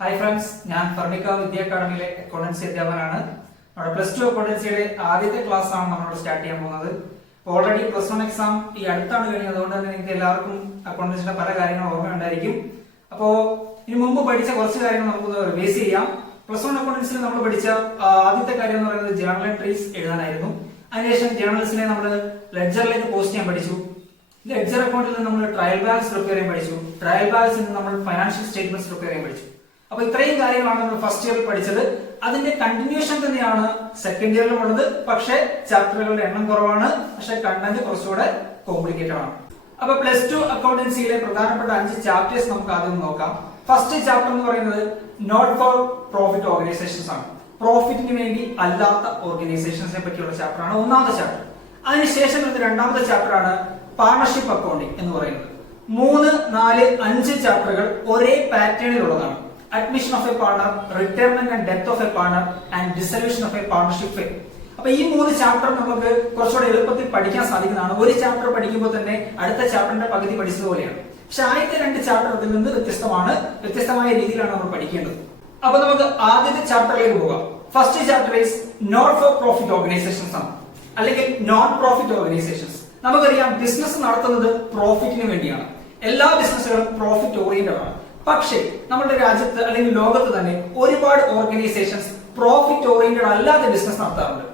Hi friends, ഞാൻ ഫർണിക്ക വിദ്യ അക്കാഡമിയിലെ accountancy അധ്യാപകനാണ്. നമ്മുടെ +2 അക്കൗണ്ടൻസിയുടെ ആദ്യത്തെ ക്ലാസ് ആണ് നമ്മൾ സ്റ്റാർട്ട് ചെയ്യാൻ പോകുന്നത്. ഓൾറെഡി +1 എക്സാം ഈ അടുത്താണ് കഴിഞ്ഞത്. അതുകൊണ്ട് തന്നെ നിങ്ങൾക്ക് എല്ലാവർക്കും അക്കൗണ്ടൻസിയുടെ പല കാര്യങ്ങളും ഓർമ്മയുണ്ടായിരിക്കും. അപ്പോ ഇനി മുമ്പ് പഠിച്ച കുറച്ച് കാര്യങ്ങൾ നമുക്കൊന്ന് റിവൈസ് ചെയ്യാം. +1 അക്കൗണ്ടൻസിൽ നമ്മൾ പഠിച്ച ആദ്യത്തെ കാര്യം എന്ന് പറയുന്നത് ജേർണൽ എൻട്രീസ് എഴുതാനായിരുന്നു. അതിനുശേഷം ജേർണൽസിനെ നമ്മൾ ലെഡ്ജറിലേക്ക് പോസ്റ്റ് ചെയ്യാൻ പഠിച്ചു. ലെഡ്ജർ അക്കൗണ്ടിൽ നിന്ന് നമ്മൾ ട്രയൽ ബാലൻസ് പ്രിപ്പയർ ചെയ്യാൻ പഠിച്ചു. ട്രയൽ ബാലൻസിൽ നിന്ന് നമ്മൾ ഫൈനാൻഷ്യൽ സ്റ്റേറ്റ്മെന്റ്സ് പ്രിപ്പയർ ചെയ്യാൻ പഠിച്ചു. അപ്പൊ ഇത്രയും കാര്യങ്ങളാണ് നമ്മൾ ഫസ്റ്റ് ഇയറിൽ പഠിച്ചത്. അതിന്റെ കണ്ടിന്യൂഷൻ തന്നെയാണ് സെക്കൻഡ് ഇയറിലും ഉള്ളത്. പക്ഷേ ചാപ്റ്ററുകളുടെ എണ്ണം കുറവാണ്, പക്ഷെ കണ്ടന്റ് കുറച്ചുകൂടെ കോംപ്ലിക്കേറ്റഡ് ആണ്. അപ്പൊ +2 അക്കൗണ്ടൻസിയിലെ പ്രധാനപ്പെട്ട 5 ചാപ്റ്റേഴ്സ് നമുക്ക് ആദ്യം നോക്കാം. ഫസ്റ്റ് ചാപ്റ്റർ എന്ന് പറയുന്നത് നോട്ട് ഫോർ പ്രോഫിറ്റ് ഓർഗനൈസേഷൻസ് ആണ്. പ്രോഫിറ്റിന് വേണ്ടി അല്ലാത്ത ഓർഗനൈസേഷൻസിനെ പറ്റിയുള്ള ചാപ്റ്റർ ആണ് ഒന്നാമത്തെ ചാപ്റ്റർ. അതിനുശേഷം വരുന്ന രണ്ടാമത്തെ ചാപ്റ്റർ ആണ് പാർട്ണർഷിപ്പ് അക്കൗണ്ടിംഗ് എന്ന് പറയുന്നത്. 3, 4, 5 ചാപ്റ്ററുകൾ ഒരേ പാറ്റേണിലുള്ളതാണ്. Admission of a partner, retirement and death of a partner and dissolution of a partnership fail. അപ്പൊ ഈ 3 ചാപ്റ്റർ നമുക്ക് കുറച്ചുകൂടെ എളുപ്പത്തിൽ പഠിക്കാൻ സാധിക്കുന്നതാണ്. ഒരു ചാപ്റ്റർ പഠിക്കുമ്പോൾ തന്നെ അടുത്ത ചാപ്റ്ററിന്റെ പകുതി പഠിച്ചതുപോലെയാണ്. പക്ഷെ ആദ്യത്തെ 2 ചാപ്റ്റർ ഇതിൽ നിന്ന് വ്യത്യസ്തമായ രീതിയിലാണ് നമ്മൾ പഠിക്കേണ്ടത്. അപ്പൊ നമുക്ക് ആദ്യത്തെ ചാപ്റ്ററിലേക്ക് പോകാം. First chapter is not for profit organisations ആണ്, അല്ലെങ്കിൽ നോൺ പ്രോഫിറ്റ് ഓർഗനൈസേഷൻസ്. നമുക്കറിയാം ബിസിനസ് നടത്തുന്നത് പ്രോഫിറ്റിന് വേണ്ടിയാണ്. എല്ലാ ബിസിനസ്സുകളും പ്രോഫിറ്റ് ഓറിയന്റഡ് ആണ്. പക്ഷേ നമ്മുടെ രാജ്യത്ത് അല്ലെങ്കിൽ ലോകത്ത് തന്നെ ഒരുപാട് ഓർഗനൈസേഷൻസ് പ്രോഫിറ്റ് ഓറിയന്റഡ് അല്ലാതെ ബിസിനസ് നടത്താറുണ്ട്.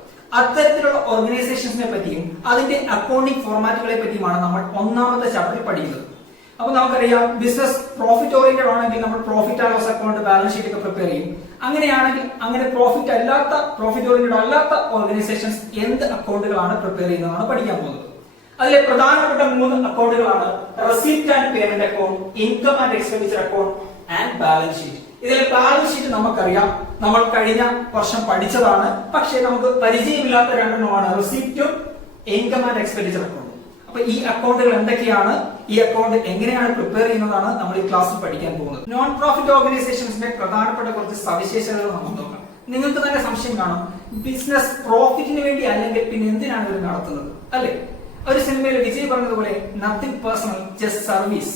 അത്തരത്തിലുള്ള ഓർഗനൈസേഷൻസിനെ പറ്റിയും അതിന്റെ അക്കൗണ്ടിംഗ് ഫോർമാറ്റുകളെ പറ്റിയുമാണ് നമ്മൾ ഒന്നാമത്തെ ചാപ്റ്ററിൽ പഠിക്കുന്നത്. അപ്പൊ നമുക്കറിയാം ബിസിനസ് പ്രോഫിറ്റ് ഓറിയന്റഡ് ആണെങ്കിൽ നമ്മൾ profit and loss account, balance sheet ഒക്കെ പ്രിപ്പയർ ചെയ്യും. അങ്ങനെയാണെങ്കിൽ അങ്ങനെ പ്രോഫിറ്റ് ഓറിയന്റഡ് അല്ലാത്ത ഓർഗനൈസേഷൻസ് എന്ത് അക്കൗണ്ടുകളാണ് പ്രിപ്പയർ ചെയ്യുന്നതാണ് പഠിക്കാൻ പോകുന്നത്. അതിലെ പ്രധാനപ്പെട്ട 3 അക്കൗണ്ടുകളാണ് receipt and payment account, income and expenditure account and balance sheet. ഇതിലെ ബാലൻസ് ഷീറ്റ് നമുക്കറിയാം, നമ്മൾ കഴിഞ്ഞ വർഷം പഠിച്ചതാണ്. പക്ഷേ നമുക്ക് പരിചയമില്ലാത്ത രണ്ടെണ്ണമാണ് റെസിപ്റ്റും ഇൻകം ആൻഡ് എക്സ്പെൻഡിച്ചർ അക്കൗണ്ട്. അപ്പൊ ഈ അക്കൗണ്ടുകൾ എന്തൊക്കെയാണ്, ഈ അക്കൗണ്ട് എങ്ങനെയാണ് പ്രിപ്പയർ ചെയ്യുന്നതാണ് നമ്മൾ ഈ ക്ലാസ്സിൽ പഠിക്കാൻ പോകുന്നത്. നോൺ പ്രോഫിറ്റ് ഓർഗനൈസേഷൻസിന്റെ പ്രധാനപ്പെട്ട കുറച്ച് സവിശേഷതകൾ നമുക്ക് നോക്കാം. നിങ്ങൾക്ക് തന്നെ സംശയം കാണും, ബിസിനസ് പ്രോഫിറ്റിന് വേണ്ടി അല്ലെങ്കിൽ പിന്നെ എന്തിനാണ് ഇവർ നടത്തുന്നത്, അല്ലെ? ഒരു സിനിമയിൽ വിജയ് പറഞ്ഞതുപോലെ നത്തിങ് പേഴ്സണൽ, ജസ്റ്റ് സർവീസ്.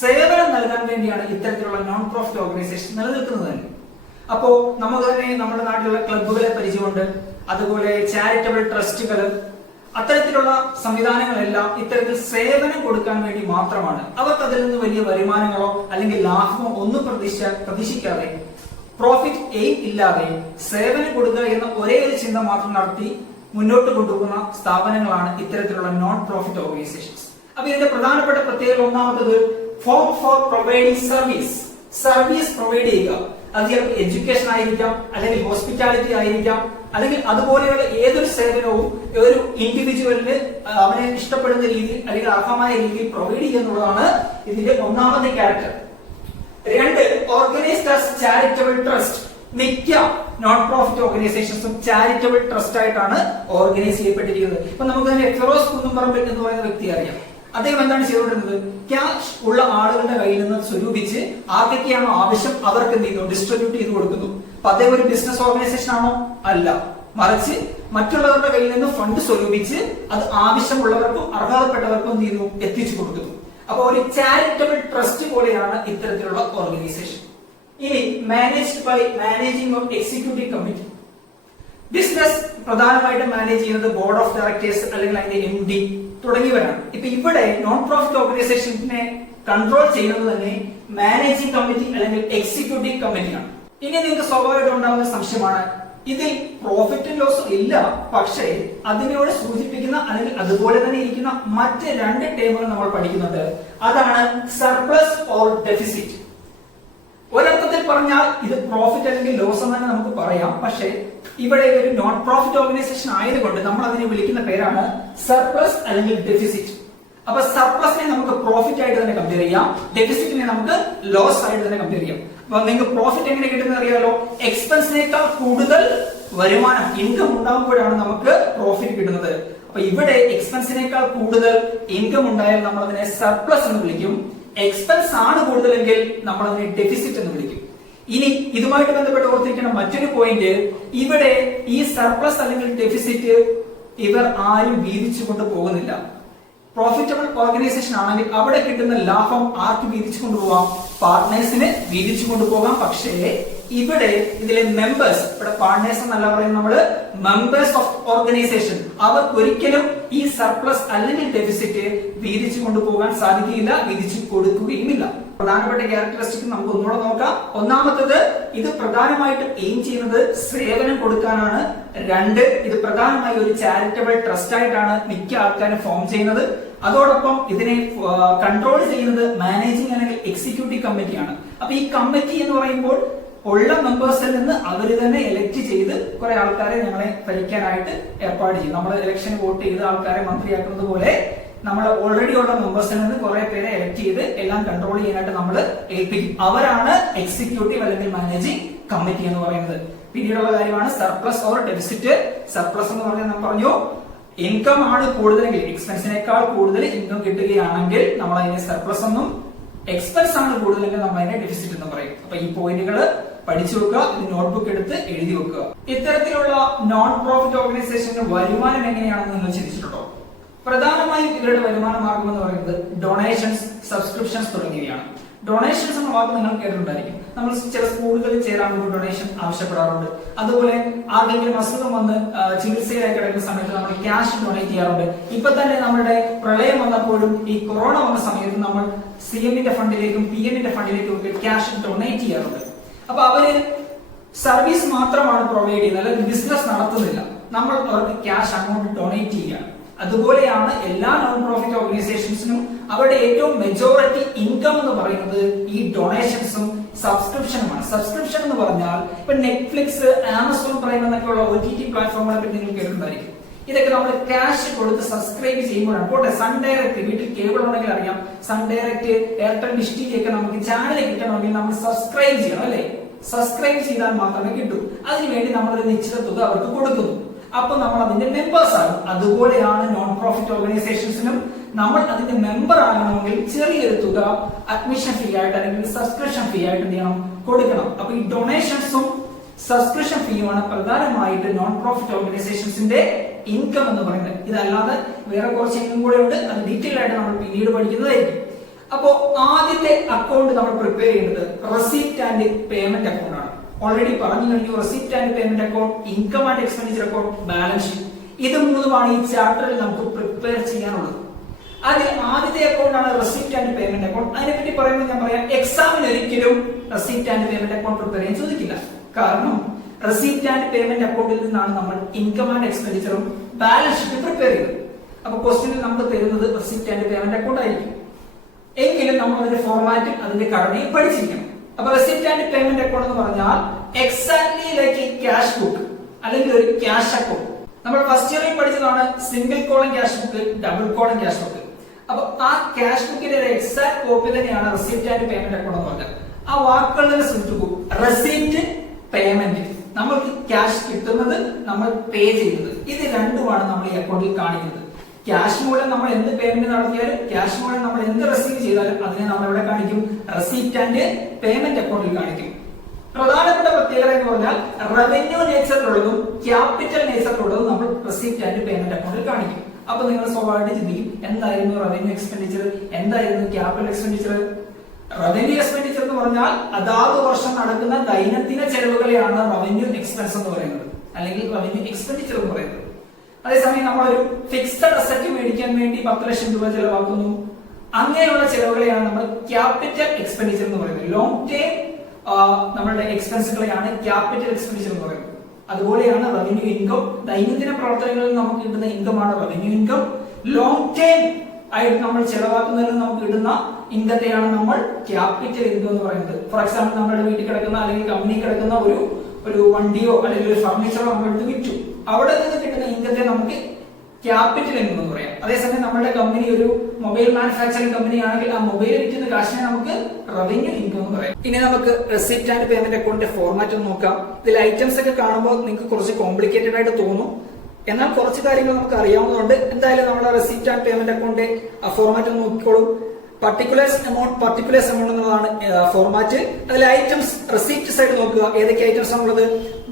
സേവനം നൽകാൻ വേണ്ടിയാണ് ഇത്തരത്തിലുള്ള നോൺ പ്രോഫിറ്റ് ഓർഗനൈസേഷൻ നിലനിൽക്കുന്നത് തന്നെ. അപ്പോ നമുക്ക് തന്നെ നമ്മുടെ നാട്ടിലുള്ള ക്ലബ്ബുകളെ പരിചയമുണ്ട്, അതുപോലെ ചാരിറ്റബിൾ ട്രസ്റ്റുകൾ. അത്തരത്തിലുള്ള സംവിധാനങ്ങളെല്ലാം ഇത്തരത്തിൽ സേവനം കൊടുക്കാൻ വേണ്ടി മാത്രമാണ്. അവർക്ക് അതിൽ നിന്ന് വലിയ വരുമാനങ്ങളോ അല്ലെങ്കിൽ ലാഭമോ ഒന്നും പ്രതീക്ഷിക്കാതെ, പ്രോഫിറ്റ് എയിം ഇല്ലാതെ സേവനം കൊടുക്കുക എന്ന ഒരേ ഒരു ചിന്ത മാത്രം നടത്തി മുന്നോട്ട് കൊണ്ടുപോകുന്ന സ്ഥാപനങ്ങളാണ് ഇത്തരത്തിലുള്ള നോൺ പ്രോഫിറ്റ് ഓർഗനൈസേഷൻസ്. അപ്പൊ ഇതിന്റെ പ്രധാനപ്പെട്ട പ്രത്യേകത ഒന്നാമത്തത് form four providing service provide ചെയ്യുക. അത് ചിലപ്പോൾ എഡ്യൂക്കേഷൻ ആയിരിക്കാം, അല്ലെങ്കിൽ ഹോസ്പിറ്റാലിറ്റി ആയിരിക്കാം, അല്ലെങ്കിൽ അതുപോലെയുള്ള ഏതൊരു സേവനവും ഒരു ഇൻഡിവിജ്വലിന് അവനെ ഇഷ്ടപ്പെടുന്ന രീതിയിൽ അല്ലെങ്കിൽ അർഹമായ രീതിയിൽ പ്രൊവൈഡ് ചെയ്യുക എന്നുള്ളതാണ് ഇതിന്റെ ഒന്നാമത്തെ character. 2, organised as charitable trust. മിക്ക നോൺ പ്രോഫിറ്റ് ഓർഗനൈസേഷൻസും ചാരിറ്റബിൾ ട്രസ്റ്റ് ആയിട്ടാണ് ഓർഗനൈസ് ചെയ്യപ്പെട്ടിരിക്കുന്നത്. ഇപ്പൊ നമുക്ക് തന്നെ ഫിറോസ് കുന്നുംപറമ്പിൽ എന്ന് പറയുന്ന വ്യക്തി അറിയാം. അദ്ദേഹം എന്താണ് ചെയ്തുകൊണ്ടിരുന്നത്? ക്യാഷ് ഉള്ള ആളുകളുടെ കയ്യിൽ നിന്ന് സ്വരൂപിച്ച് ആർക്കൊക്കെയാണോ ആവശ്യം അവർക്ക് എന്ത് ചെയ്യുന്നു, ഡിസ്ട്രിബ്യൂട്ട് ചെയ്ത് കൊടുക്കുന്നു. അപ്പൊ അദ്ദേഹം ഒരു ബിസിനസ് ഓർഗനൈസേഷൻ ആണോ? അല്ല, മറിച്ച് മറ്റുള്ളവരുടെ കയ്യിൽ നിന്ന് ഫണ്ട് സ്വരൂപിച്ച് അത് ആവശ്യമുള്ളവർക്കും അർഹതപ്പെട്ടവർക്കും എന്ത് ചെയ്യുന്നു, എത്തിച്ചു കൊടുക്കുന്നു. അപ്പൊ ഒരു ചാരിറ്റബിൾ ട്രസ്റ്റ് പോലെയാണ് ഇത്തരത്തിലുള്ള ഓർഗനൈസേഷൻ. ഇനി managed by managing of executive committee. Business പ്രധാനമായിട്ടും മാനേജ് ചെയ്യുന്നത് ബോർഡ് ഓഫ് ഡയറക്ടേഴ്സ് അല്ലെങ്കിൽ അതിന്റെ MD തുടങ്ങിയവരാണ്. ഇപ്പൊ ഇവിടെ നോൺ പ്രോഫിറ്റ് ഓർഗനൈസേഷനെ കൺട്രോൾ ചെയ്യുന്നത് തന്നെ മാനേജിംഗ് കമ്മിറ്റി അല്ലെങ്കിൽ എക്സിക്യൂട്ടീവ് കമ്മിറ്റിയാണ്. ഇനി നിങ്ങൾക്ക് സ്വാഭാവികമായിട്ട് ഉണ്ടാകുന്ന സംശയമാണ്, ഇതിൽ പ്രോഫിറ്റ് ലോസ് ഇല്ല, പക്ഷേ അതിനോട് സൂചിപ്പിക്കുന്ന അല്ലെങ്കിൽ അതുപോലെ തന്നെ ഇരിക്കുന്ന മറ്റ് 2 ടേമുകൾ നമ്മൾ പഠിക്കുന്നുണ്ട്. അതാണ് സർപ്ലസ് ഓർ ഡെഫിസിറ്റ്. ഒരർത്ഥത്തിൽ പറഞ്ഞാൽ ഇത് പ്രോഫിറ്റ് അല്ലെങ്കിൽ ലോസ് എന്ന് തന്നെ നമുക്ക് പറയാം. പക്ഷേ ഇവിടെ ഒരു നോൺ പ്രോഫിറ്റ് ഓർഗനൈസേഷൻ ആയതുകൊണ്ട് നമ്മൾ അതിനെ വിളിക്കുന്ന പേരാണ് സർപ്ലസ് അല്ലെങ്കിൽ ഡെഫിസിറ്റ്. അപ്പൊ സർപ്ലസിനെ നമുക്ക് പ്രോഫിറ്റ് ആയിട്ട് തന്നെ കമ്പയർ ചെയ്യാം, ഡെഫിസിറ്റിനെ നമുക്ക് ലോസ് ആയിട്ട് തന്നെ കമ്പയർ ചെയ്യാം. അപ്പൊ നിങ്ങൾക്ക് പ്രോഫിറ്റ് എങ്ങനെ കിട്ടുന്നത് അറിയാലോ? എക്സ്പെൻസിനേക്കാൾ കൂടുതൽ വരുമാനം, ഇൻകം ഉണ്ടാകുമ്പോഴാണ് നമുക്ക് പ്രോഫിറ്റ് കിട്ടുന്നത്. അപ്പൊ ഇവിടെ എക്സ്പെൻസിനേക്കാൾ കൂടുതൽ ഇൻകം ഉണ്ടായാൽ നമ്മൾ അതിനെ സർപ്ലസ് എന്ന് വിളിക്കും. എക്സ്പെൻസ് ആണ് കൂടുതലെങ്കിൽ നമ്മൾ അതിനെ ഡെഫിസിറ്റ് എന്ന് വിളിക്കും. ഇനി ഇതുമായിട്ട് ബന്ധപ്പെട്ട് ഓർത്തിരിക്കുന്ന മറ്റൊരു പോയിന്റ്, ഇവിടെ ഈ സർപ്ലസ് അല്ലെങ്കിൽ ഡെഫിസിറ്റ് ഇവർ ആരും വീതിച്ചു കൊണ്ട് പോകുന്നില്ല. പ്രോഫിറ്റബിൾ ഓർഗനൈസേഷൻ ആണെങ്കിൽ അവിടെ കിട്ടുന്ന ലാഭം ആർക്ക് വീതിച്ചു കൊണ്ടുപോകാം? പാർട്ട്നേഴ്സിന് വീതിച്ചു കൊണ്ടുപോകാം. പക്ഷേ ഇവിടെ ഇതിലെ മെമ്പേഴ്സ്, ഇവിടെ പാർട്ട്നേഴ്സ് എന്നല്ല പറയുന്നത്, നമ്മള് മെമ്പേഴ്സ് ഓഫ് ഓർഗനൈസേഷൻ, അവർക്ക് ഒരിക്കലും ഈ സർപ്ലസ് അല്ലെങ്കിൽ ഡെഫിസിറ്റ് വീതിച്ചു കൊണ്ടുപോകാൻ സാധിക്കുകയില്ല, വീതിച്ചു കൊടുക്കുകയുമില്ല. പ്രധാനപ്പെട്ട ക്യാരക്ടറിസ്റ്റിക് നമുക്ക് ഒന്നുകൂടെ നോക്കാം. ഒന്നാമത്തത്, ഇത് പ്രധാനമായിട്ടും എയിം ചെയ്യുന്നത് സേവനം കൊടുക്കാനാണ്. രണ്ട്, ഇത് പ്രധാനമായി ഒരു ചാരിറ്റബിൾ ട്രസ്റ്റ് ആയിട്ടാണ് മിക്ക ആൾക്കാരും ഫോം ചെയ്യുന്നത്. അതോടൊപ്പം ഇതിനെ കൺട്രോൾ ചെയ്യുന്നത് മാനേജിംഗ് അല്ലെങ്കിൽ എക്സിക്യൂട്ടീവ് കമ്മിറ്റിയാണ്. അപ്പൊ ഈ കമ്മിറ്റി എന്ന് പറയുമ്പോൾ ഉള്ള മെമ്പേഴ്സിൽ നിന്ന് അവർ തന്നെ എലക്ട് ചെയ്ത് കുറെ ആൾക്കാരെ ഞങ്ങളെ ഭരിക്കാനായിട്ട് ഏർപ്പാട് ചെയ്യും. നമ്മൾ ഇലക്ഷൻ വോട്ട് ചെയ്ത് ആൾക്കാരെ മന്ത്രിയാക്കുന്നത് പോലെ നമ്മൾ ഓൾറെഡി ഉള്ള മെമ്പേഴ്സിൽ നിന്ന് കുറെ പേരെ എലക്ട് ചെയ്ത് എല്ലാം കൺട്രോൾ ചെയ്യാനായിട്ട് നമ്മൾ ഏൽപ്പിക്കും. അവരാണ് എക്സിക്യൂട്ടീവ് അല്ലെങ്കിൽ മാനേജിംഗ് കമ്മിറ്റി എന്ന് പറയുന്നത്. പിന്നീടുള്ള കാര്യമാണ് സർപ്ലസ് ഓർ ഡെഫിസിറ്റ്. സർപ്ലസ് എന്ന് പറഞ്ഞാൽ നമ്മൾ പറഞ്ഞു, ഇൻകം ആണ് കൂടുതലെങ്കിൽ, എക്സ്പെൻസിനേക്കാൾ കൂടുതൽ ഇൻകം കിട്ടുകയാണെങ്കിൽ നമ്മൾ അതിനെ സർപ്ലസ് എന്നും, എക്സ്പെൻസ് ആണ് കൂടുതലെങ്കിൽ നമ്മൾ അതിനെ ഡെഫിസിറ്റ് എന്ന് പറയും. അപ്പൊ ഈ പോയിന്റുകൾ പഠിച്ചു വെക്കുക, നോട്ട്ബുക്ക് എടുത്ത് എഴുതി വെക്കുക. ഇത്തരത്തിലുള്ള നോൺ പ്രോഫിറ്റ് ഓർഗനൈസേഷന്റെ വരുമാനം എങ്ങനെയാണെന്ന് നിങ്ങൾ ചിന്തിച്ചിട്ടുണ്ടോ? പ്രധാനമായും ഇവരുടെ വരുമാന മാർഗം എന്ന് പറയുന്നത് ഡൊണേഷൻസ്, സബ്സ്ക്രിപ്ഷൻസ് തുടങ്ങിയവയാണ്. ഡൊണേഷൻസ് എന്ന വാക്ക് നിങ്ങൾ കേട്ടിട്ടുണ്ടായിരിക്കും. നമ്മൾ ചില സ്കൂളുകളിൽ ചേരാൻ വേണ്ടി ഡൊണേഷൻ ആവശ്യപ്പെടാറുണ്ട്. അതുപോലെ ആർക്കെങ്കിലും അസുഖം വന്ന് ചികിത്സയിലായി കിടക്കുന്ന സമയത്ത് നമ്മൾ ക്യാഷ് ഡൊണേറ്റ് ചെയ്യാറുണ്ട്. ഇപ്പൊ തന്നെ നമ്മുടെ പ്രളയം വന്നപ്പോഴും ഈ കൊറോണ വന്ന സമയത്ത് നമ്മൾ CM-ന്റെ ഫണ്ടിലേക്കും PM-ന്റെ ഫണ്ടിലേക്കും ഒക്കെ ക്യാഷ് ഡൊണേറ്റ് ചെയ്യാറുണ്ട്. അപ്പൊ അവര് സർവീസ് മാത്രമാണ് പ്രൊവൈഡ് ചെയ്യുന്നത്, അല്ലെങ്കിൽ ബിസിനസ് നടത്തുന്നില്ല. നമ്മൾ അവർക്ക് ക്യാഷ് അങ്ങോട്ട് ഡൊണേറ്റ് ചെയ്യുകയാണ്. അതുപോലെയാണ് എല്ലാ നോൺ പ്രോഫിറ്റ് ഓർഗനൈസേഷൻസിനും അവരുടെ ഏറ്റവും മെജോറിറ്റി ഇൻകം എന്ന് പറയുന്നത് ഈ ഡൊണേഷൻസും സബ്സ്ക്രിപ്ഷനുമാണ്. സബ്സ്ക്രിപ്ഷൻ എന്ന് പറഞ്ഞാൽ ഇപ്പൊ നെറ്റ്ഫ്ലിക്സ്, ആമസോൺ പ്രൈം എന്നൊക്കെയുള്ള OTT പ്ലാറ്റ്ഫോമുകളെ പറ്റി നിങ്ങൾ കേട്ടിട്ടുണ്ടായിരിക്കും. ഇതൊക്കെ നമ്മൾ ക്യാഷ് കൊടുത്ത് സബ്സ്ക്രൈബ് ചെയ്യുമ്പോഴാണ്. പോട്ടെ, സൺ ഡയറക്റ്റ്, വീട്ടിൽ കേബിൾ ഉണ്ടെങ്കിൽ അറിയാം, Sun Direct, Airtel, dish TV ഒക്കെ നമുക്ക് ചാനൽ കിട്ടണമെങ്കിൽ നമ്മൾ സബ്സ്ക്രൈബ് ചെയ്യണം, അല്ലെ? സബ്സ്ക്രൈബ് ചെയ്താൽ മാത്രമേ കിട്ടൂ. അതിനുവേണ്ടി നമ്മൾ ഒരു നിശ്ചിത തുക അവർക്ക് കൊടുക്കുന്നു. അപ്പൊ നമ്മൾ അതിന്റെ മെമ്പേഴ്സ് ആകും. അതുപോലെയാണ് നോൺ പ്രോഫിറ്റ് ഓർഗനൈസേഷൻസിനും നമ്മൾ അതിന്റെ മെമ്പർ ആകണമെങ്കിൽ ചെറിയൊരു തുക അഡ്മിഷൻ ഫീ ആയിട്ട് അല്ലെങ്കിൽ സബ്സ്ക്രിപ്ഷൻ ഫീ ആയിട്ട് എന്ത് ചെയ്യണം? കൊടുക്കണം. അപ്പൊ ഈ ഡൊണേഷൻസും സബ്സ്ക്രിപ്ഷൻ ഫീയുമാണ് പ്രധാനമായിട്ട് നോൺ പ്രോഫിറ്റ് ഓർഗനൈസേഷൻസിന്റെ ഇൻകം എന്ന് പറയുന്നത്. ഇതല്ലാതെ വേറെ കുറച്ച് ഇൻകം കൂടെ ഉണ്ട്, അത് ഡീറ്റെയിൽ ആയിട്ട് നമ്മൾ പിന്നീട് പഠിക്കുന്നതായിരിക്കും. അപ്പോ ആദ്യത്തെ അക്കൗണ്ട് നമ്മൾ പ്രിപ്പയർ ചെയ്യുന്നത് റെസിപ്റ്റ് ആൻഡ് പേയ്മെന്റ് അക്കൗണ്ട് ആണ്. ഓൾറെഡി പറഞ്ഞു കഴിഞ്ഞു, receipt and payment account, income and expenditure account, balance sheet. ഇത് മൂന്നുമാണ് ഈ ചാപ്റ്ററിൽ നമുക്ക് പ്രിപ്പയർ ചെയ്യാനുള്ളത്. അതിൽ ആദ്യത്തെ അക്കൗണ്ട് ആണ് റെസിപ്റ്റ് ആൻഡ് പേയ്മെന്റ് അക്കൗണ്ട്. അതിനെപ്പറ്റി പറയുമ്പോൾ ഞാൻ പറയാം, എക്സാമിന് ഒരിക്കലും receipt and payment account prepare ചെയ്യാൻ ചോദിക്കില്ല. കാരണം റെസിപ്റ്റ് ആൻഡ് പേയ്മെന്റ് അക്കൗണ്ടിൽ നിന്നാണ് നമ്മൾ ഇൻകം ആൻഡ് എക്സ്പെൻഡിച്ചറും ബാലൻസ് ഷീറ്റും പ്രിപ്പയർ ചെയ്യുന്നത്. അപ്പൊ ക്വസ്റ്റ്യനിൽ നമുക്ക് തരുന്നത് റെസിപ്റ്റ് ആൻഡ് പേയ്മെന്റ് അക്കൗണ്ട് ആയിരിക്കും. എങ്കിലും നമ്മൾ അതിന്റെ ഫോർമാറ്റും അതിന്റെ ഘടനയും പഠിച്ചിരിക്കണം. അപ്പൊ റെസിപ്റ്റ് ആൻഡ് പേയ്മെന്റ് അക്കൗണ്ട് എന്ന് പറഞ്ഞാൽ exactly like A cash book അല്ലെങ്കിൽ ഒരു ക്യാഷ് അക്കൗണ്ട്. നമ്മൾ ഫസ്റ്റ് ഇയറിൽ പഠിച്ചതാണ് single column cash book, double column cash book. അപ്പൊ ആ ക്യാഷ് ബുക്കിന്റെ ഒരു എക്സാക്ട് കോപ്പി തന്നെയാണ് റെസിപ്റ്റ് ആൻഡ് പേയ്മെന്റ് അക്കൗണ്ട് എന്ന് പറഞ്ഞാൽ. ആ വാക്കുകൾ തന്നെ ശ്രദ്ധിക്കൂ, റെസിപ്റ്റ്, പേയ്മെന്റ്. നമ്മൾക്ക് ക്യാഷ് കിട്ടുന്നത്, നമ്മൾ പേ ചെയ്യുന്നത്, ഇത് രണ്ടുമാണ് നമ്മൾ ഈ അക്കൗണ്ടിൽ കാണിക്കുന്നത്. ക്യാഷ് മൂലം നമ്മൾ എന്ത് പേയ്മെന്റ് നടത്തിയാലും, ക്യാഷ് മൂലം നമ്മൾ എന്ത് റിസീവ് ചെയ്താലും അതിനെ നമ്മൾ എവിടെ കാണിക്കും? റെസിപ്റ്റ് ആൻഡ് പേയ്മെന്റ് അക്കൗണ്ടിൽ കാണിക്കും. പ്രധാനപ്പെട്ട പ്രത്യേകത എന്ന് പറഞ്ഞാൽ റവന്യൂ നേച്ചറിലുള്ളതും ക്യാപിറ്റൽ നേച്ചറിലുള്ളതും നമ്മൾ റെസിപ്റ്റ് ആൻഡ് പേയ്മെന്റ് അക്കൗണ്ടിൽ കാണിക്കും. അപ്പൊ നിങ്ങൾ സ്വാഭാവികമായിട്ട് ചിന്തിക്കും, എന്തായിരുന്നു റവന്യൂ എക്സ്പെൻഡിച്ചർ, എന്തായിരുന്നു ക്യാപിറ്റൽ എക്സ്പെൻഡിച്ചർ? റവന്യൂ എക്സ്പെൻഡിച്ചർ എന്ന് പറഞ്ഞാൽ അതാത് വർഷം നടക്കുന്ന ദൈനംദിന ചെലവുകളെയാണ് റവന്യൂ എക്സ്പെൻസ് എന്ന് പറയുന്നത്, അല്ലെങ്കിൽ റവന്യൂ എക്സ്പെൻഡിച്ചർ എന്ന് പറയുന്നത്. അതേസമയം നമ്മളൊരു ഫിക്സഡ് അസറ്റ് മേടിക്കാൻ വേണ്ടി 10 ലക്ഷം രൂപ ചെലവാക്കുന്നു, അങ്ങനെയുള്ള ചെലവുകളെയാണ് നമ്മൾ ക്യാപിറ്റൽ എക്സ്പെൻഡിച്ചർ എന്ന് പറയുന്നത്. ലോങ് ടേം നമ്മളുടെ എക്സ്പെൻസുകളെയാണ് ക്യാപിറ്റൽ എക്സ്പെൻഡിച്ചർ എന്ന് പറയുന്നത്. അതുപോലെയാണ് റവന്യൂ ഇൻകം. ദൈനംദിന പ്രവർത്തനങ്ങളിൽ നമുക്ക് കിട്ടുന്ന ഇൻകമാണ് റവന്യൂ ഇൻകം. ലോങ് ടേം ആയിട്ട് നമ്മൾ ചെലവാക്കുന്നതിൽ നമുക്ക് കിട്ടുന്ന ഇൻകത്തെയാണ് നമ്മൾ ക്യാപിറ്റൽ ഇൻകം എന്ന് പറയുന്നത്. ഫോർ എക്സാമ്പിൾ, നമ്മുടെ വീട്ടിൽ കിടക്കുന്ന അല്ലെങ്കിൽ കമ്പനി കിടക്കുന്ന ഒരു വണ്ടിയോ അല്ലെങ്കിൽ ഒരു ഫർണിച്ചറോ നമ്മൾ എടുത്ത് വിറ്റു, അവിടെ നിന്ന് കിട്ടുന്ന ഇൻകത്തെ നമുക്ക് ക്യാപിറ്റൽ ഇൻകം എന്ന് പറയാം. അതേസമയം നമ്മുടെ കമ്പനി ഒരു മൊബൈൽ മാനുഫാക്ചറിംഗ് കമ്പനി ആണെങ്കിൽ ആ മൊബൈൽ വിറ്റുന്ന കാശിനെ നമുക്ക് റവന്യൂ ഇൻകം എന്ന് പറയാം. ഇനി നമുക്ക് റെസിപ്റ്റ് ആൻഡ് പേയ്മെന്റ് അക്കൗണ്ടിന്റെ ഫോർമാറ്റ് ഒന്ന് നോക്കാം. ഇതിൽ ഐറ്റംസ് ഒക്കെ കാണുമ്പോൾ നിങ്ങൾക്ക് കുറച്ച് കോംപ്ലിക്കേറ്റഡ് ആയിട്ട് തോന്നും, എന്നാൽ കുറച്ച് കാര്യങ്ങൾ നമുക്ക് അറിയാവുന്നതുകൊണ്ട് എന്തായാലും നമ്മുടെ റെസിപ്റ്റ് ആൻഡ് പേയ്മെന്റ് അക്കൗണ്ടിന്റെ ഫോർമാറ്റ് ഒന്ന് നോക്കിക്കോളൂ. particulars amount എന്നുള്ളതാണ് ഫോർമാറ്റ്. അതിൽ ഐറ്റംസ് റെസിപ്റ്റ് സൈഡ് നോക്കുക. ഏതൊക്കെ ഐറ്റംസ് ആണുള്ളത്?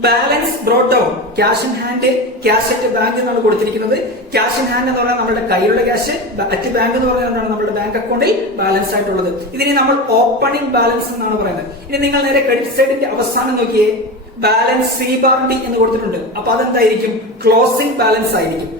Balance brought down, cash in hand, cash at bank എന്നാണ് കൊടുത്തിരിക്കുന്നത്. ക്യാഷ് ഇൻ ഹാൻഡ് എന്ന് പറഞ്ഞാൽ നമ്മുടെ കയ്യിലുള്ള ക്യാഷ്, അറ്റ് ബാങ്ക് എന്ന് പറഞ്ഞാൽ നമ്മുടെ ബാങ്ക് അക്കൗണ്ടിൽ ബാലൻസ് ആയിട്ടുള്ളത്. ഇതിനെ നമ്മൾ ഓപ്പണിംഗ് ബാലൻസ് എന്നാണ് പറയുന്നത്. ഇനി നിങ്ങൾ നേരെ ക്രെഡിറ്റ് സൈഡിന്റെ അവസാനം നോക്കിയേ, ബാലൻസ് C/D എന്ന് കൊടുത്തിട്ടുണ്ട്. അപ്പൊ അതെന്തായിരിക്കും? ക്ലോസിംഗ് ബാലൻസ് ആയിരിക്കും.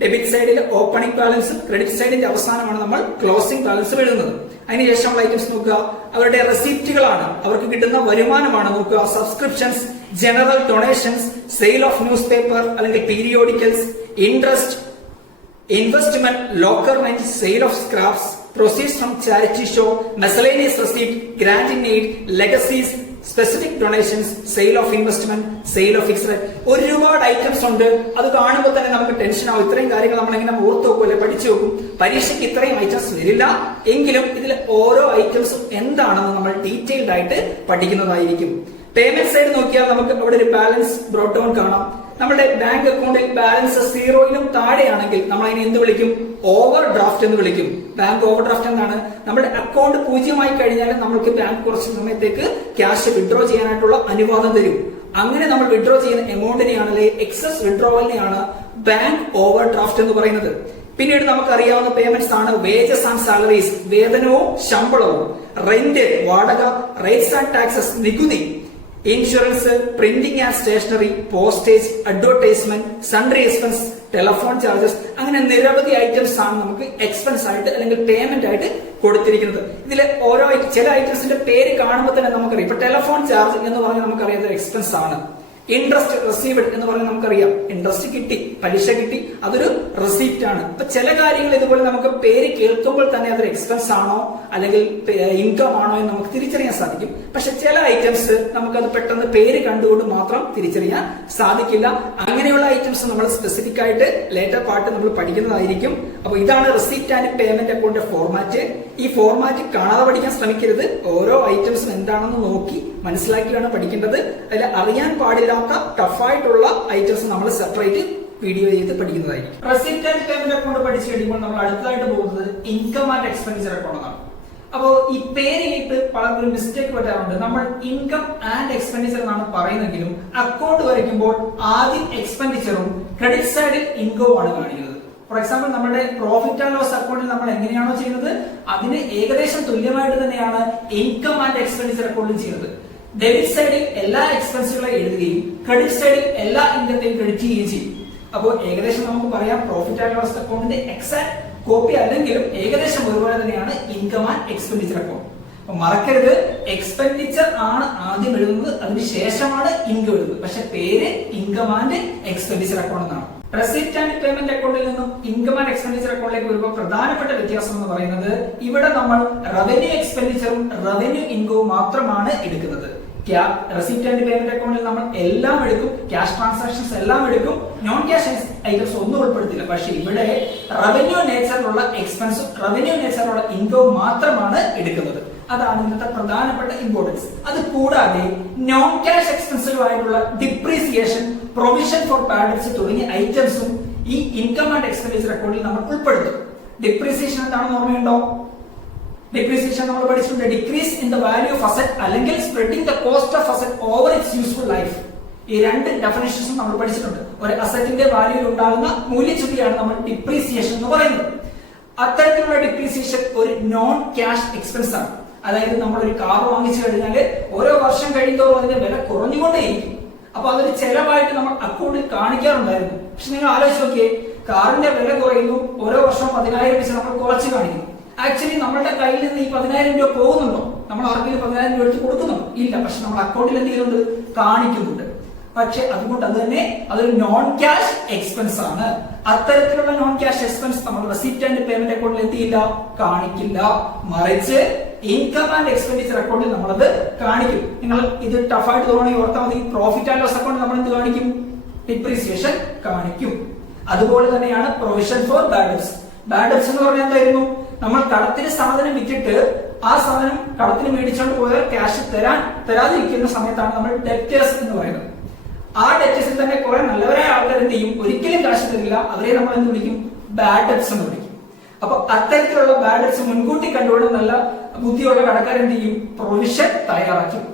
ഡെബിറ്റ് സൈഡിൽ ഓപ്പണിംഗ് ബാലൻസും ക്രെഡിറ്റ് സൈഡിന്റെ അവസാനമാണ് നമ്മൾ ക്ലോസിംഗ് ബാലൻസ് എഴുതുന്നത്. അതിനുശേഷമുള്ള ഐറ്റംസ് നോക്കുക, അവരുടെ റെസിപ്റ്റുകളാണ്, അവർക്ക് കിട്ടുന്ന വരുമാനമാണ് നോക്കുക. Subscriptions, general donations, sale of newspaper അല്ലെങ്കിൽ periodicals, interest, investment, locker rent, sale of scraps, proceeds from charity show, miscellaneous receipt, grant in need, legacies, specific donations, sale of investment, sale of fixed rate. ഒരുപാട് items ഉണ്ട്. അത് കാണുമ്പോൾ തന്നെ നമുക്ക് tension ആവും. ഇത്രയും കാര്യങ്ങൾ നമ്മൾ എങ്ങനെ ഓർത്ത് വെക്കും, അല്ലെ പഠിച്ചു വെക്കും. പരീക്ഷയ്ക്ക് ഇത്രയും ഐറ്റംസ് വരില്ല എങ്കിലും ഇതിൽ ഓരോ ഐറ്റംസും എന്താണെന്ന് നമ്മൾ ഡീറ്റെയിൽഡ് ആയിട്ട് പഠിക്കുന്നതായിരിക്കും. പേയ്മെന്റ് സൈഡ് നോക്കിയാൽ നമുക്ക് അവിടെ ഒരു ബാലൻസ് ബ്രോട്ട് ഡൗൺ കാണാം. നമ്മുടെ ബാങ്ക് അക്കൗണ്ടിൽ ബാലൻസ് 0-നും താഴെയാണെങ്കിൽ നമ്മൾ അതിനെ എന്ത് വിളിക്കും? ഓവർ ഡ്രാഫ്റ്റ് എന്ന് വിളിക്കും. ബാങ്ക് ഓവർ ഡ്രാഫ്റ്റ് എന്നാണ്. നമ്മുടെ അക്കൗണ്ട് 0 കഴിഞ്ഞാൽ നമുക്ക് ബാങ്ക് കുറച്ച് സമയത്തേക്ക് ക്യാഷ് വിഡ്രോ ചെയ്യാനായിട്ടുള്ള അനുവാദം തരും. അങ്ങനെ നമ്മൾ വിഡ്രോ ചെയ്യുന്ന എമൗണ്ടിനെയാണ്, എക്സസ് വിഡ്രോവലിനെയാണ് ബാങ്ക് ഓവർ ഡ്രാഫ്റ്റ് എന്ന് പറയുന്നത്. പിന്നീട് നമുക്കറിയാവുന്ന പേയ്മെന്റ്സ് ആണ് വേജസ് ആൻഡ് സാലറീസ്, വേതനവും ശമ്പളവും, റെന്റ് വാടക, റേറ്റ്സ് ആൻഡ് ടാക്സസ് നികുതി, insurance, printing and stationery, postage, advertisement, sundry expense, telephone charges, അങ്ങനെ നിരവധി ഐറ്റംസ് ആണ് നമുക്ക് എക്സ്പെൻസ് ആയിട്ട് അല്ലെങ്കിൽ പേയ്മെന്റ് ആയിട്ട് കൊടുത്തിരിക്കുന്നത്. ഇതിൽ ഓരോ ചില ഐറ്റംസിന്റെ പേര് കാണുമ്പോൾ തന്നെ നമുക്കറിയാം. ഇപ്പൊ ടെലിഫോൺ ചാർജ് എന്ന് പറഞ്ഞാൽ നമുക്കറിയാം എക്സ്പെൻസ് ആണ്. ഇൻട്രസ്റ്റ് റിസീവ്ഡ് എന്ന് പറഞ്ഞാൽ നമുക്കറിയാം ഇൻട്രസ്റ്റ് കിട്ടി, പലിശ കിട്ടി, അതൊരു റെസിപ്റ്റ് ആണ്. അപ്പൊ ചില കാര്യങ്ങൾ ഇതുപോലെ നമുക്ക് പേര് കേൾക്കുമ്പോൾ തന്നെ അതൊരു എക്സ്പെൻസ് ആണോ അല്ലെങ്കിൽ ഇൻകം ആണോ എന്ന് നമുക്ക് തിരിച്ചറിയാൻ സാധിക്കും. പക്ഷെ ചില ഐറ്റംസ് നമുക്കത് പെട്ടെന്ന് പേര് കണ്ടുകൊണ്ട് മാത്രം തിരിച്ചറിയാൻ സാധിക്കില്ല. അങ്ങനെയുള്ള ഐറ്റംസ് നമ്മൾ സ്പെസിഫിക് ആയിട്ട് ലേറ്റർ പാർട്ട് നമ്മൾ പഠിക്കുന്നതായിരിക്കും. അപ്പൊ ഇതാണ് റെസിപ്റ്റ് ആൻഡ് പേയ്മെന്റ് അക്കൗണ്ടിന്റെ ഫോർമാറ്റ്. ഈ ഫോർമാറ്റ് കാണാതെ പഠിക്കാൻ ശ്രമിക്കരുത്. ഓരോ ഐറ്റംസും എന്താണെന്ന് നോക്കി മനസ്സിലാക്കിയാണ് പഠിക്കേണ്ടത്. അതിൽ അറിയാൻ പാടില്ലാത്ത ടഫായിട്ടുള്ള ഐറ്റംസ് നമ്മൾ സെപ്പറേറ്റ് വീഡിയോ ചെയ്ത് പഠിക്കുന്നതായിരിക്കും. റെസിപ്റ്റ് ആൻഡ് പേയ്മെന്റ് അക്കൗണ്ട് പഠിച്ചു കഴിയുമ്പോൾ നമ്മൾ അടുത്തതായിട്ട് പോകുന്നത് ഇൻകം ആൻഡ് എക്സ്പെൻഡിച്ചർ അക്കൗണ്ട് ആണ്. അപ്പോ ഈ പേരിലിട്ട് പലപ്പോഴും മിസ്റ്റേക്ക് പറ്റാറുണ്ട്. നമ്മൾ ഇൻകം ആൻഡ് എക്സ്പെൻഡിച്ചർ എന്നാണ് പറയുന്നെങ്കിലും അക്കൗണ്ട് വരയ്ക്കുമ്പോൾ ആദ്യം എക്സ്പെൻഡിച്ചറും ക്രെഡിറ്റ് സൈഡിൽ ഇൻകവും ആണ് കാണിക്കുന്നത്. ഫോർ എക്സാമ്പിൾ നമ്മുടെ പ്രോഫിറ്റ് ആൻഡ് ലോസ് അക്കൗണ്ടിൽ നമ്മൾ എങ്ങനെയാണോ ചെയ്യുന്നത് അതിന് ഏകദേശം തുല്യമായിട്ട് തന്നെയാണ് ഇൻകം ആൻഡ് എക്സ്പെൻഡിച്ചർ അക്കൗണ്ടിൽ ചെയ്യുന്നത്. ഡെബിറ്റ് സൈഡിൽ എല്ലാ എക്സ്പെൻസുകളെ എഴുതുകയും ക്രെഡിറ്റ് സൈഡിൽ എല്ലാ ഇൻകത്തെയും ക്രെഡിറ്റ് ചെയ്യുകയും ചെയ്യും. അപ്പോൾ ഏകദേശം നമുക്ക് പറയാം പ്രോഫിറ്റ് ആൻഡ് ലോസ് അക്കൗണ്ടിന്റെ എക്സാക്ട് കോപ്പി അല്ലെങ്കിലും ഏകദേശം ഒരുപോലെ തന്നെയാണ് ഇൻകം ആൻഡ് എക്സ്പെൻഡിച്ചർ അക്കൗണ്ട്. അപ്പൊ മറക്കരുത്, എക്സ്പെൻഡിച്ചർ ആണ് ആദ്യം എഴുതുന്നത്, അതിനുശേഷമാണ് ഇൻകം എഴുതുന്നത്. പക്ഷെ പേര് ഇൻകം ആൻഡ് എക്സ്പെൻഡിച്ചർ അക്കൗണ്ട് എന്നാണ്. റെസിപ്റ്റ് ആൻഡ് പേയ്മെന്റ് അക്കൗണ്ടിൽ നിന്നും ഇൻകം ആൻഡ് എക്സ്പെൻഡിച്ചർ അക്കൗണ്ടിലേക്ക് വരുമ്പോൾ പ്രധാനപ്പെട്ട വ്യത്യാസം എന്ന് പറയുന്നത് ഇവിടെ നമ്മൾ റവന്യൂ എക്സ്പെൻഡിച്ചറും റവന്യൂ ഇൻകവും മാത്രമാണ് എടുക്കുന്നത്. റെസിപ്റ്റ് ആൻഡ് പേയ്മെന്റ് അക്കൗണ്ടിൽ നമ്മൾ എല്ലാം എടുക്കും, ക്യാഷ് ട്രാൻസാക്ഷൻസ് എല്ലാം എടുക്കും, നോൺ ക്യാഷ് ഐറ്റംസ് ഒന്നും ഉൾപ്പെടുത്തില്ല. പക്ഷെ ഇവിടെ റവന്യൂ നേച്ചറിലുള്ള എക്സ്പെൻസും റവന്യൂ നേച്ചറിലുള്ള ഇൻകവും മാത്രമാണ് എടുക്കുന്നത്. അതാണ് ഇന്നത്തെ പ്രധാനപ്പെട്ട ഇമ്പോർട്ടൻസ്. അത് കൂടാതെ നോൺ ക്യാഷ് എക്സ്പെൻസുകളായിട്ടുള്ള depreciation, provision for bad debts തുടങ്ങിയ ഐറ്റംസും ഈ ഇൻകം ആൻഡ് എക്സ്പെൻഡിച്ചർ അക്കൗണ്ടിൽ നമ്മൾ ഉൾപ്പെടുത്തും. ഡിപ്രീസിയേഷൻ എന്താണെന്ന് ഓർമ്മയുണ്ടോ? ഡിപ്രീസിയേഷൻ നമ്മൾ പഠിച്ചിട്ടുണ്ട്. Decrease in the value of asset അല്ലെങ്കിൽ spreading the cost of asset over its useful life. ഈ രണ്ട് ഡെഫിനിഷൻസും നമ്മൾ പഠിച്ചിട്ടുണ്ട്. ഒരു അസറ്റിന്റെ വാല്യൂയിൽ ഉണ്ടാകുന്ന മൂല്യച്യുതിയാണ് നമ്മൾ ഡിപ്രീസിയേഷൻ എന്ന് പറയുന്നത്. അത്തരത്തിലുള്ള ഡിപ്രീസിയേഷൻ ഒരു നോൺ ക്യാഷ് എക്സ്പെൻസ് ആണ്. അതായത് നമ്മൾ ഒരു കാർ വാങ്ങിച്ചു കഴിഞ്ഞാൽ ഓരോ വർഷം കഴിയുന്നതോറും അതിന്റെ വില കുറഞ്ഞുകൊണ്ടേയിരിക്കും. അപ്പൊ അതൊരു ചെലവായിട്ട് നമ്മൾ അക്കൗണ്ടിൽ കാണിക്കാറുണ്ടായിരുന്നു. പക്ഷെ നിങ്ങൾ ആലോചിച്ച് നോക്കിയേ, കാറിന്റെ വില കുറയുന്നു, ഓരോ വർഷം 10,000 വെച്ച് നമ്മൾ കുറച്ച് കാണിക്കുന്നു. ആക്ച്വലി നമ്മുടെ കയ്യിൽ നിന്ന് ഈ 10,000 രൂപ പോകുന്നുണ്ടോ? നമ്മൾ ആർക്കെങ്കിലും 10,000 രൂപ എടുത്ത് കൊടുക്കുന്നുണ്ടോ? ഇല്ല. പക്ഷെ നമ്മൾ അക്കൗണ്ടിൽ എന്തെങ്കിലും കാണിക്കുന്നുണ്ട്. പക്ഷെ അതുകൊണ്ട് അത് തന്നെ അതൊരു നോൺ ക്യാഷ് എക്സ്പെൻസ് ആണ്. അത്തരത്തിലുള്ള നോൺ ക്യാഷ് എക്സ്പെൻസ് നമ്മൾ റെസിപ്റ്റ് ആൻഡ് പേയ്മെന്റ് അക്കൗണ്ടിൽ എന്തിയില്ല, കാണിക്കില്ല. മറിച്ച് ഇൻകം ആൻഡ് എക്സ്പെൻഡിച്ചർ അക്കൗണ്ടിൽ നമ്മളത് കാണിക്കും. നിങ്ങൾ ഇത് ടഫായിട്ട് തോന്നുകയാണെങ്കിൽ ഓർത്താൽ മതി, പ്രോഫിറ്റ് ആൻഡ് ലോസ് അക്കൗണ്ടിൽ നമ്മൾ എന്ത് കാണിക്കും? ഡിപ്രീസിയേഷൻ കാണിക്കും. അതുപോലെ തന്നെയാണ് provision for bad debts. Bad debts എന്ന് പറഞ്ഞാൽ എന്തായിരുന്നു? നമ്മൾ കടത്തിന് സാധനം വിറ്റിട്ട് ആ സാധനം കടത്തിന് മേടിച്ചുകൊണ്ട് പോയാൽ ക്യാഷ് തരാതിരിക്കുന്ന സമയത്താണ് നമ്മൾ ഡെറ്റേഴ്സ് എന്ന് പറയുന്നത്. ആ ഡെറ്റേഴ്സിൽ തന്നെ കുറെ നല്ലവരായ ആൾക്കാർ എന്ത് ചെയ്യും? ഒരിക്കലും കാശ് തരില്ല. അവരെ നമ്മൾ എന്ത് വിളിക്കും? ബാഡ് ഡെറ്റ്സ് എന്ന് വിളിക്കും. അപ്പൊ അത്തരത്തിലുള്ള ബാഡ് ഡെറ്റ്സ് മുൻകൂട്ടി കണ്ടുകൊണ്ട് നല്ല ബുദ്ധിയുള്ള കടക്കാരെന്ത് ചെയ്യും? പ്രൊവിഷൻ തയ്യാറാക്കും.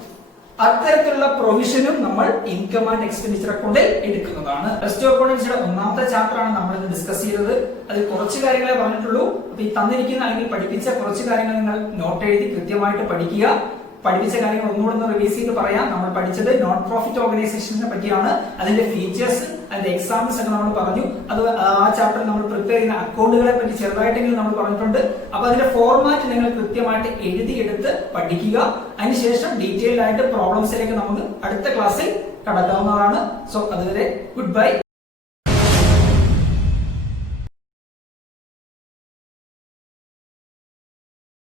അത്തരത്തിലുള്ള പ്രൊവിഷനും നമ്മൾ ഇൻകം ആൻഡ് എക്സ്പെൻഡിച്ചർ അക്കൗണ്ടിൽ എടുക്കുന്നതാണ്. പ്ലസ് ടു അക്കൗണ്ടൻസിയുടെ ഒന്നാമത്തെ ചാപ്റ്റർ ആണ് നമ്മൾ ഇന്ന് ഡിസ്കസ് ചെയ്തത്. അതിൽ കുറച്ച് കാര്യങ്ങളെ പറഞ്ഞിട്ടുള്ളൂ. അപ്പൊ ഈ തന്നിരിക്കുന്ന അല്ലെങ്കിൽ പഠിപ്പിച്ച കുറച്ച് കാര്യങ്ങൾ നിങ്ങൾ നോട്ട് എഴുതി കൃത്യമായിട്ട് പഠിക്കുക. പഠിപ്പിച്ച കാര്യങ്ങൾ ഒന്നുകൂടെ ഒന്ന് റിവൈസ് ചെയ്ത് പറയാം. നമ്മൾ പഠിച്ചത് നോൺ പ്രോഫിറ്റ് ഓർഗനൈസേഷനെ പറ്റിയാണ്. അതിന്റെ ഫീച്ചേഴ്സ്, അതിന്റെ എക്സാമ്പിൾസ് ഒക്കെ നമ്മൾ പറഞ്ഞു. അത് ആ ചാപ്റ്ററിൽ നമ്മൾ പ്രിപ്പയർ ചെയ്യുന്ന അക്കൗണ്ടുകളെ പറ്റി ചെറുതായിട്ടെങ്കിലും നമ്മൾ പറഞ്ഞിട്ടുണ്ട്. അപ്പൊ അതിന്റെ ഫോർമാറ്റ് നിങ്ങൾ കൃത്യമായിട്ട് എഴുതിയെടുത്ത് പഠിക്കുക. അതിനുശേഷം ഡീറ്റെയിൽഡ് ആയിട്ട് പ്രോബ്ലംസിലേക്ക് നമുക്ക് അടുത്ത ക്ലാസ്സിൽ കടക്കാവുന്നതാണ്. സോ അതുവരെ ഗുഡ് ബൈ.